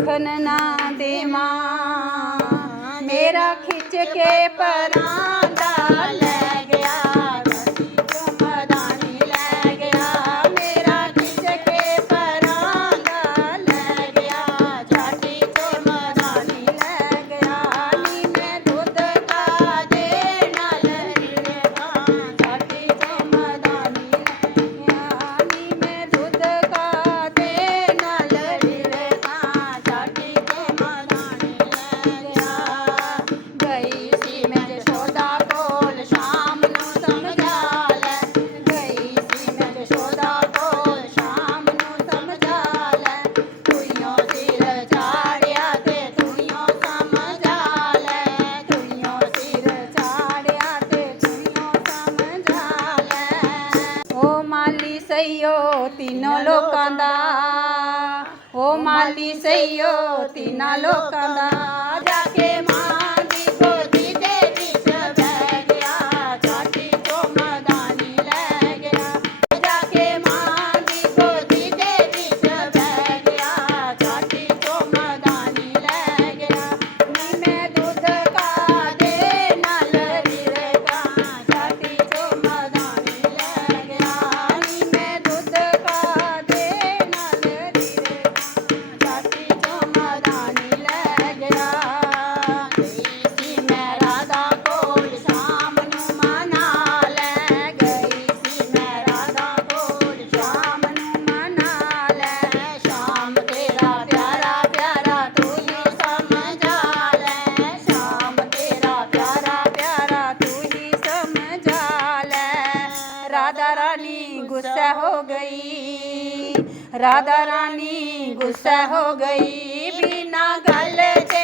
आखन ना देवा मेरा खिच के परांदा लै गया मदानी लै गया मेरा खिच के परांदा लै गया जाटी तो मदानी लै गया नी मैं दुध का दे नाल रिड़का जाटी तो मदानी लै गया नी मैं दुध का दे नाल रिड़का जाटी तो मदानी लै गया गई सी मैं जशोदा कोल शाम नू समझा लै गई सी मैं जशोदा कोल शाम नू समझा लै तुइयों सिर चाड़िया ते तुइयों समझा लै तुइयों सिर चाड़िया ते तुइयों समझा लै ओ माली सईयो तीनों लोकां दा ओ माली सईयो तीनां लोकां दा जाके मां दी गोदी दे विच बैठ गया जाटी तो मदानी लै गया जाके मां दी गोदी दे विच बैठ गया जाटी तो मदानी लै गया नी मैं दुध का दे नाल रिड़का जाटी तो मदानी लै गया नी मैं दुध का दे नाल रिड़का जाटी तो मदानी लै गया गई सी मैं राधा कोल शाम नू मना लै गई सी मैं राधा कोल शाम नू मना लै शाम तेरा प्यारा प्यारा तू ही समझा लै शाम तेरा प्यारा प्यारा तू ही समझा लै राधा रानी गुस्सा हो गई राधा रानी गुस्सा हो गई बिना गल ते